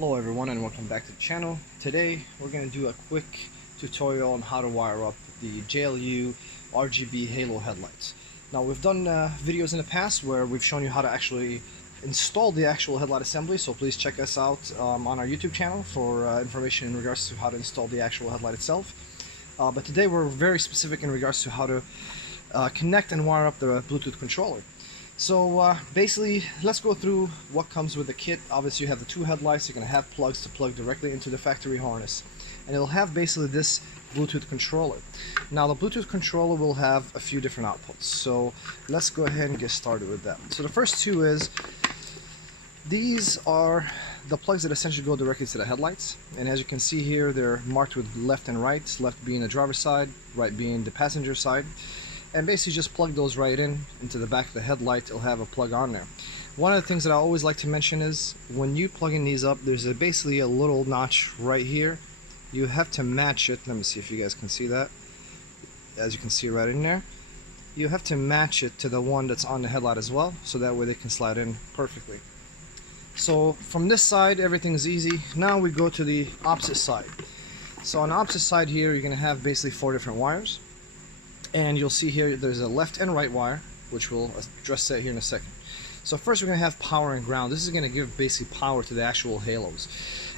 Hello everyone and welcome back to the channel. Today we're going to do a quick tutorial on how to wire up the JLU RGB Halo headlights. Now we've done videos in the past where we've shown you how to actually install the actual headlight assembly, so please check us out on our YouTube channel for information in regards to how to install the actual headlight itself. But today we're very specific in regards to how to connect and wire up the Bluetooth controller. So basically, let's go through what comes with the kit. Obviously you have the two headlights. You're going to have plugs to plug directly into the factory harness, and it'll have basically this Bluetooth controller. Now the Bluetooth controller will have a few different outputs, so let's go ahead and get started with that. So the first two is, these are the plugs that essentially go directly to the headlights, and as you can see here, they're marked with left and right, left being the driver's side, right being the passenger side. And basically just plug those right into the back of the headlight. It'll have a plug on there. One of the things that I always like to mention is when you plug in these up, there's basically a little notch right here. You have to match it. Let me see if you guys can see that. As you can see right in there, you have to match it to the one that's on the headlight as well, so that way they can slide in perfectly. So from this side, everything's easy. Now we go to the opposite side. So on the opposite side here, you're going to have basically 4 different wires. And you'll see here there's a left and right wire, which we'll address that here in a second. So first we're going to have power and ground. This is going to give basically power to the actual halos.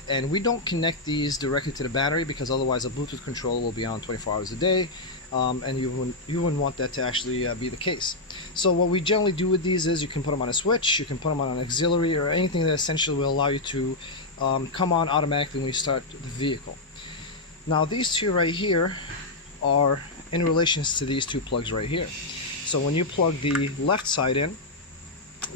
And we don't connect these directly to the battery because otherwise a Bluetooth controller will be on 24 hours a day, and you wouldn't want that to actually be the case. So what we generally do with these is you can put them on a switch, you can put them on an auxiliary, or anything that essentially will allow you to come on automatically when you start the vehicle. Now these two right here are in relations to these two plugs right here. So when you plug the left side in,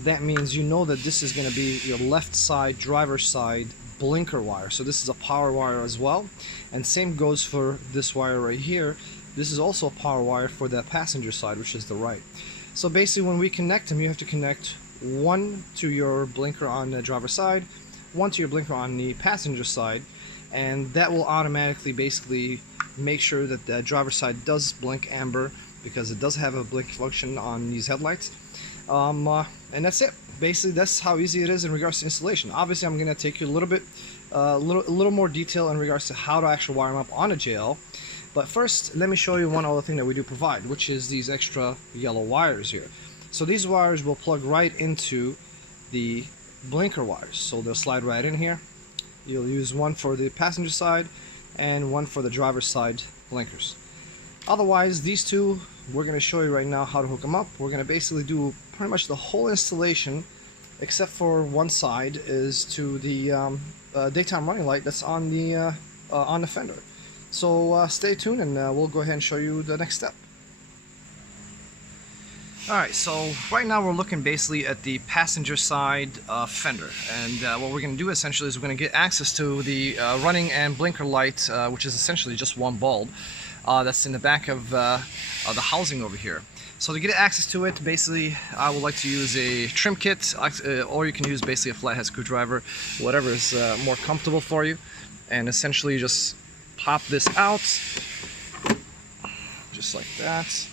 that means you know that this is going to be your left side driver's side blinker wire. So this is a power wire as well, and same goes for this wire right here. This is also a power wire for the passenger side, which is the right. So basically when we connect them, you have to connect one to your blinker on the driver's side, one to your blinker on the passenger side, and that will automatically basically make sure that the driver's side does blink amber, because it does have a blink function on these headlights. And that's it. Basically that's how easy it is in regards to installation. Obviously I'm going to take you a little more detail in regards to how to actually wire them up on a JL. But first let me show you one other thing that we do provide, which is these extra yellow wires here. So these wires will plug right into the blinker wires, so they'll slide right in here. You'll use one for the passenger side and one for the driver's side blinkers. Otherwise, these two, we're going to show you right now how to hook them up. We're going to basically do pretty much the whole installation, except for one side is to the daytime running light that's on the fender. So stay tuned, and we'll go ahead and show you the next step. Alright, so right now we're looking basically at the passenger side fender, and what we're going to do essentially is we're going to get access to the running and blinker light, which is essentially just one bulb that's in the back of the housing over here. So to get access to it, basically I would like to use a trim kit, or you can use basically a flathead screwdriver, whatever is more comfortable for you, and essentially just pop this out just like that.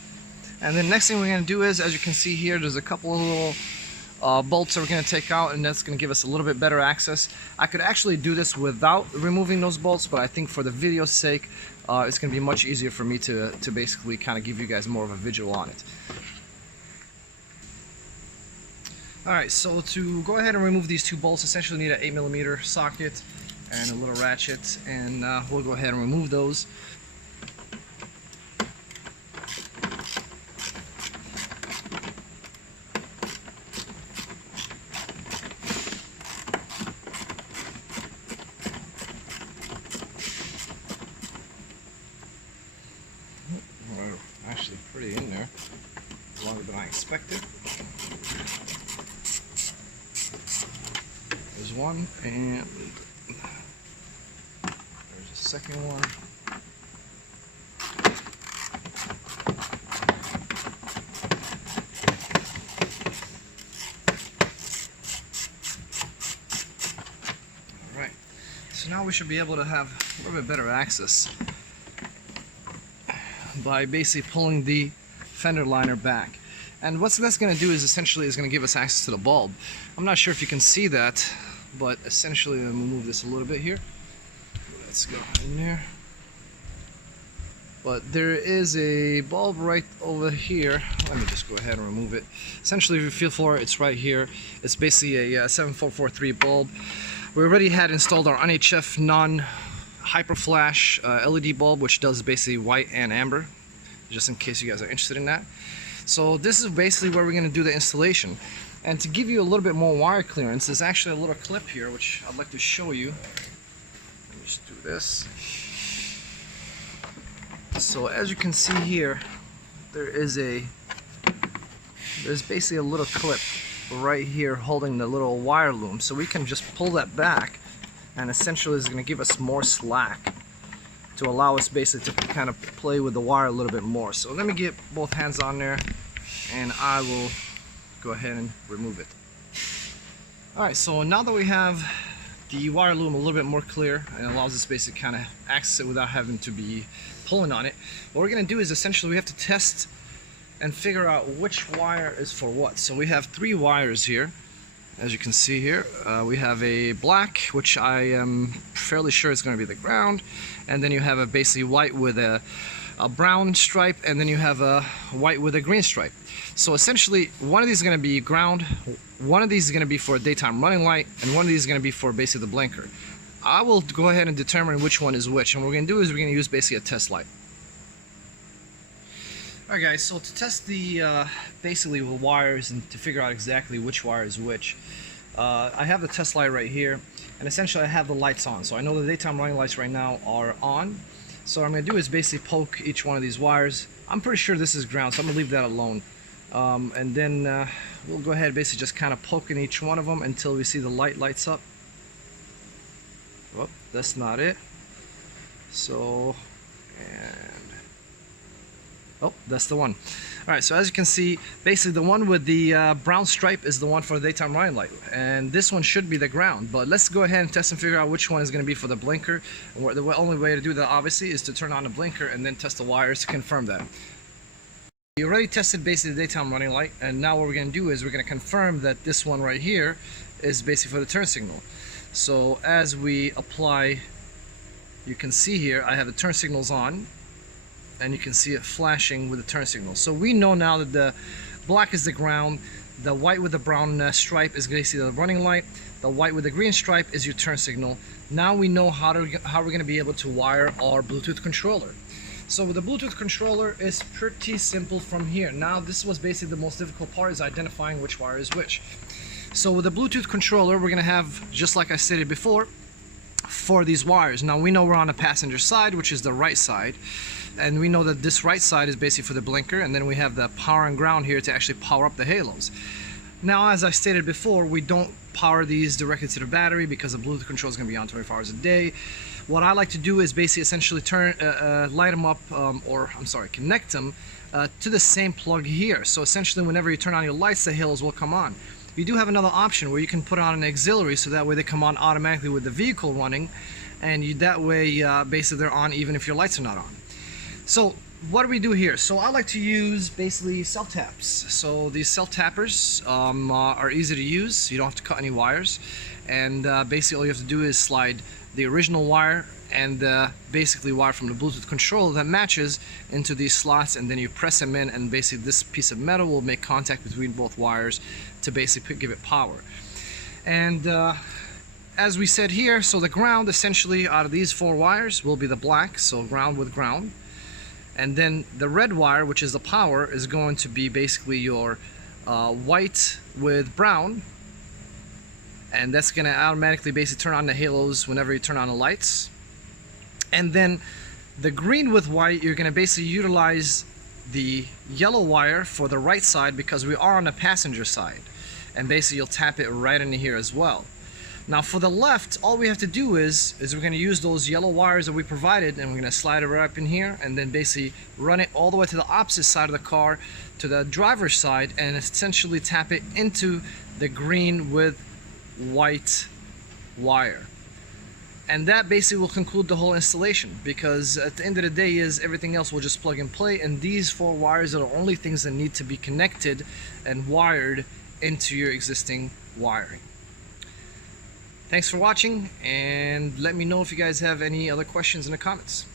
And then next thing we're going to do is, as you can see here, there's a couple of little bolts that we're going to take out, and that's going to give us a little bit better access. I could actually do this without removing those bolts, but I think for the video's sake, it's going to be much easier for me to basically kind of give you guys more of a visual on it. Alright, so to go ahead and remove these two bolts, essentially need an 8mm socket and a little ratchet, and we'll go ahead and remove those. Actually pretty in there, longer than I expected. There's one, and there's a second one. Alright, so now we should be able to have a little bit better access by basically pulling the fender liner back. And what that's going to do is essentially going to give us access to the bulb. I'm not sure if you can see that, but essentially, let me move this a little bit here. Let's go in there. But there is a bulb right over here. Let me just go ahead and remove it. Essentially, if you feel for it, it's right here. It's basically a 7443 bulb. We already had installed our NHF non-hyperflash LED bulb, which does basically white and amber, just in case you guys are interested in that. So this is basically where we're going to do the installation. And to give you a little bit more wire clearance, there's actually a little clip here, which I'd like to show you. Let me just do this. So as you can see here, there's basically a little clip right here holding the little wire loom. So we can just pull that back, and essentially it's going to give us more slack to allow us basically to kind of play with the wire a little bit more. So let me get both hands on there, and I will go ahead and remove it. Alright, so now that we have the wire loom a little bit more clear and allows us basically kind of access it without having to be pulling on it, what we're going to do is essentially we have to test and figure out which wire is for what. So we have 3 wires here, as you can see here. We have a black, which I am fairly sure is going to be the ground, and then you have a basically white with a brown stripe, and then you have a white with a green stripe. So essentially one of these is going to be ground, one of these is going to be for a daytime running light, and one of these is going to be for basically the blinker. I will go ahead and determine which one is which, and what we're going to do is we're going to use basically a test light. Alright guys, so to test the basically the wires and to figure out exactly which wire is which, I have the test light right here, and essentially I have the lights on. So I know the daytime running lights right now are on. So what I'm going to do is basically poke each one of these wires. I'm pretty sure this is ground, so I'm going to leave that alone. And then we'll go ahead and basically just kind of poke in each one of them until we see the light lights up. Oh, that's not it. So, and oh, that's the one. Alright, so as you can see, basically the one with the brown stripe is the one for the daytime running light, and this one should be the ground. But let's go ahead and test and figure out which one is going to be for the blinker. And the only way to do that obviously is to turn on the blinker and then test the wires to confirm that. You already tested basically the daytime running light, and now what we're going to do is we're going to confirm that this one right here is basically for the turn signal. So as we apply, you can see here I have the turn signals on, and you can see it flashing with the turn signal. So we know now that the black is the ground, the white with the brown stripe is basically the running light, the white with the green stripe is your turn signal. Now we know how we're going to be able to wire our Bluetooth controller. So with the Bluetooth controller is pretty simple from here. Now this was basically the most difficult part, is identifying which wire is which. So with the Bluetooth controller, we're going to have, just like I stated before, 4 of these wires. Now we know we're on the passenger side, which is the right side, and we know that this right side is basically for the blinker, and then we have the power and ground here to actually power up the halos. Now, as I stated before, we don't power these directly to the battery because the Bluetooth control is going to be on 24 hours a day. What I like to do is basically essentially light them up, connect them to the same plug here. So essentially whenever you turn on your lights, the halos will come on. You do have another option where you can put on an auxiliary, so that way they come on automatically with the vehicle running, and that way basically they're on even if your lights are not on. So what do we do here? So I like to use basically self-taps. So these self-tappers are easy to use. You don't have to cut any wires, and basically all you have to do is slide the original wire and basically wire from the Bluetooth controller that matches into these slots, and then you press them in, and basically this piece of metal will make contact between both wires to basically give it power. And as we said here, so the ground essentially out of these 4 wires will be the black, so ground with ground. And then the red wire, which is the power, is going to be basically your white with brown, and that's going to automatically basically turn on the halos whenever you turn on the lights. And then the green with white, you're going to basically utilize the yellow wire for the right side because we are on the passenger side, and basically you'll tap it right into here as well. Now for the left, all we have to do is we're going to use those yellow wires that we provided, and we're going to slide it right up in here, and then basically run it all the way to the opposite side of the car, to the driver's side, and essentially tap it into the green with white wire. And that basically will conclude the whole installation, because at the end of the day is everything else will just plug and play, and these 4 wires are the only things that need to be connected and wired into your existing wiring. Thanks for watching, and let me know if you guys have any other questions in the comments.